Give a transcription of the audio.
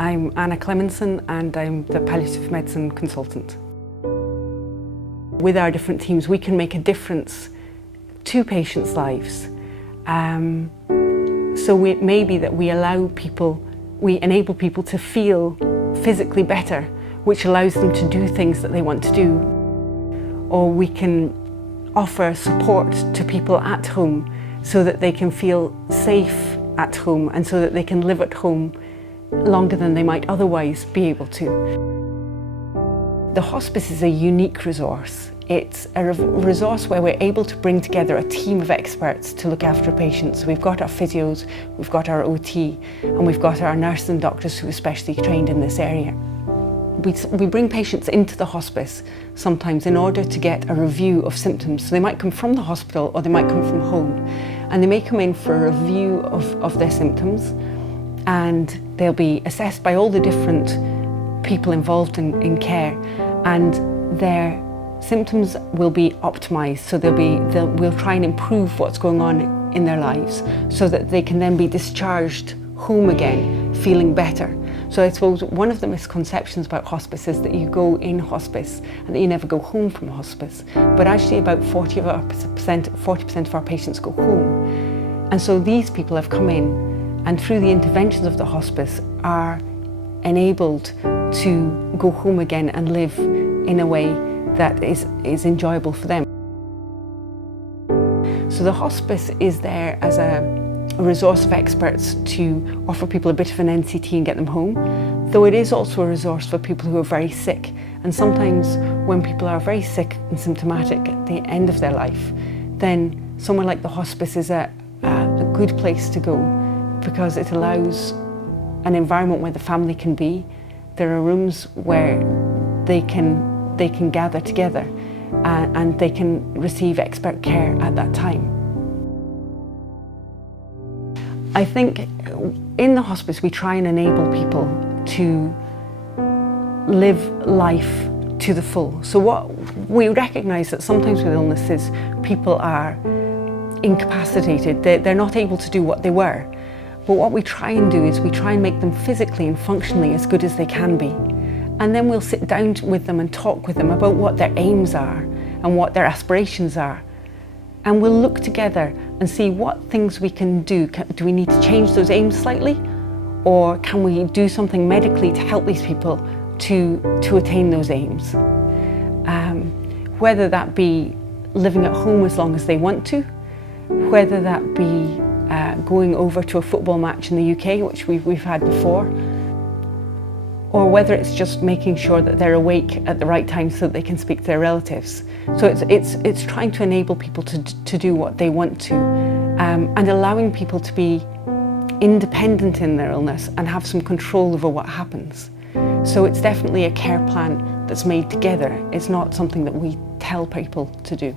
I'm Anna Clemenson and I'm the palliative medicine consultant. With our different teams we can make a difference to patients' lives. So it may be that we enable people to feel physically better, which allows them to do things that they want to do. Or we can offer support to people at home so that they can feel safe at home and so that they can live at home longer than they might otherwise be able to. The hospice is a unique resource. It's a resource where we're able to bring together a team of experts to look after patients. So we've got our physios, we've got our OT, and we've got our nurses and doctors who are specially trained in this area. We bring patients into the hospice sometimes in order to get a review of symptoms. So they might come from the hospital or they might come from home. And they may come in for a review of their symptoms, and they'll be assessed by all the different people involved in care, and their symptoms will be optimised. So we'll try and improve what's going on in their lives so that they can then be discharged home again, feeling better. So I suppose one of the misconceptions about hospice is that you go in hospice and that you never go home from hospice. But actually about 40% of our patients go home. And so these people have come in and through the interventions of the hospice are enabled to go home again and live in a way that is enjoyable for them. So the hospice is there as a resource of experts to offer people a bit of an NCT and get them home, though it is also a resource for people who are very sick. And sometimes when people are very sick and symptomatic at the end of their life, then somewhere like the hospice is a good place to go because it allows an environment where the family can be. There are rooms where they can gather together and they can receive expert care at that time. I think in the hospice we try and enable people to live life to the full. So what we recognise that sometimes with illnesses people are incapacitated, they're not able to do what they were. But what we try and do is we try and make them physically and functionally as good as they can be. And then we'll sit down with them and talk with them about what their aims are and what their aspirations are. And we'll look together and see what things we can do. Do we need to change those aims slightly? Or can we do something medically to help these people to attain those aims? Whether that be living at home as long as they want to, whether that be going over to a football match in the UK, which we've had before, or whether it's just making sure that they're awake at the right time so that they can speak to their relatives. So it's trying to enable people to do what they want to, and allowing people to be independent in their illness and have some control over what happens. So it's definitely a care plan that's made together. It's not something that we tell people to do.